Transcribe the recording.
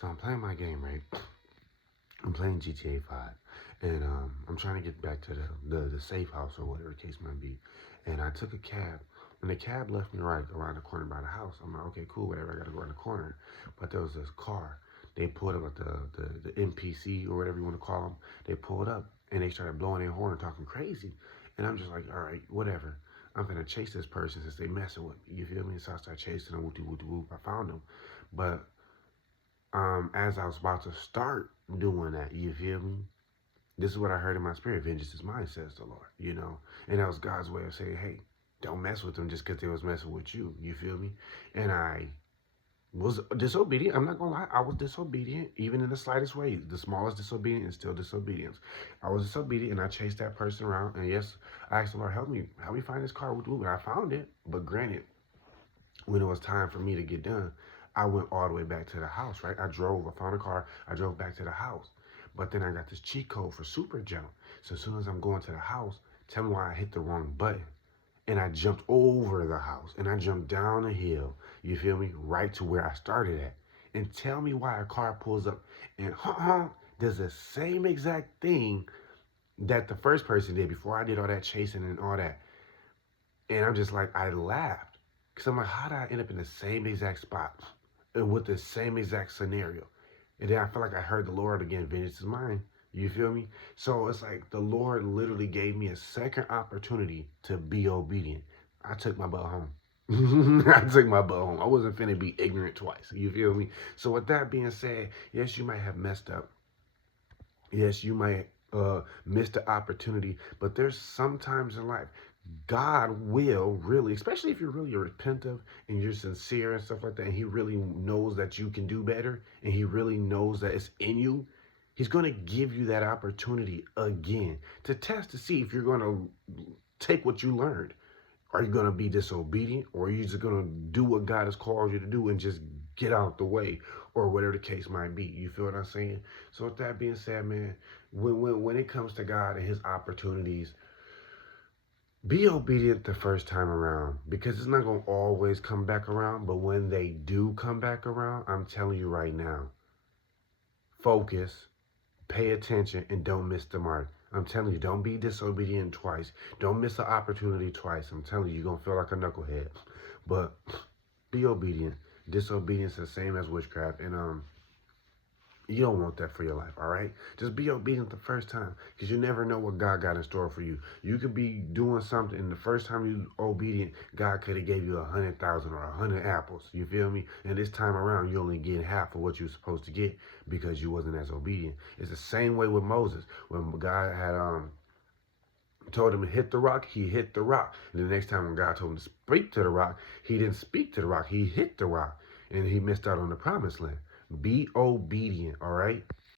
So I'm playing my game, right? I'm playing GTA 5, and I'm trying to get back to the safe house or whatever the case might be. And I took a cab, and the cab left me right around the corner by the house. I'm like, okay, cool, whatever. I gotta go around the corner, but there was this car. They pulled up at the NPC or whatever you want to call them. They pulled up and they started blowing their horn and talking crazy. And I'm just like, all right, whatever. I'm gonna chase this person since they messing with me. You feel me? So I start chasing them. Whoop whoop whoop. I found them, but as I was about to start doing that, you feel me? This is what I heard in my spirit. Vengeance is mine, says the Lord, you know? And that was God's way of saying, hey, don't mess with them just because they was messing with you. You feel me? And I was disobedient. I'm not going to lie. I was disobedient, even in the slightest way. The smallest disobedience is still disobedience. I was disobedient, and I chased that person around. And yes, I asked the Lord, help me find this car. And I found it. But granted, when it was time for me to get done, I went all the way back to the house, right? I found a car, I drove back to the house. But then I got this cheat code for super jump. So as soon as I'm going to the house, tell me why I hit the wrong button. And I jumped over the house and I jumped down a hill, you feel me? Right to where I started at. And tell me why a car pulls up and does the same exact thing that the first person did before I did all that chasing and all that. And I'm just like, I laughed. Because I'm like, how did I end up in the same exact spot and with the same exact scenario? And then I feel like I heard the Lord again, vengeance is mine. You feel me? So it's like the Lord literally gave me a second opportunity to be obedient. I took my butt home. I took my butt home. I wasn't finna be ignorant twice. You feel me? So with that being said, yes, you might have messed up. Yes, you might miss the opportunity, but there's sometimes in life God will really, especially if you're really repentant and you're sincere and stuff like that, and He really knows that you can do better, and He really knows that it's in you. He's going to give you that opportunity again to test to see if you're going to take what you learned. Are you going to be disobedient, or are you just going to do what God has called you to do and just get out the way, or whatever the case might be? You feel what I'm saying? So with that being said, man, when it comes to God and His opportunities, be obedient the first time around, because it's not going to always come back around. But when they do come back around, I'm telling you right now, focus, pay attention, and don't miss the mark. I'm telling you, don't be disobedient twice. Don't miss an opportunity twice. I'm telling you, you're going to feel like a knucklehead. But be obedient. Disobedience is the same as witchcraft. And you don't want that for your life, all right? Just be obedient the first time, because you never know what God got in store for you. You could be doing something, and the first time you obedient, God could have gave you 100,000 or 100 apples. You feel me? And this time around, you only get half of what you were supposed to get because you wasn't as obedient. It's the same way with Moses. When God had told him to hit the rock, he hit the rock. And the next time when God told him to speak to the rock, he didn't speak to the rock. He hit the rock, and he missed out on the promised land. Be obedient, all right?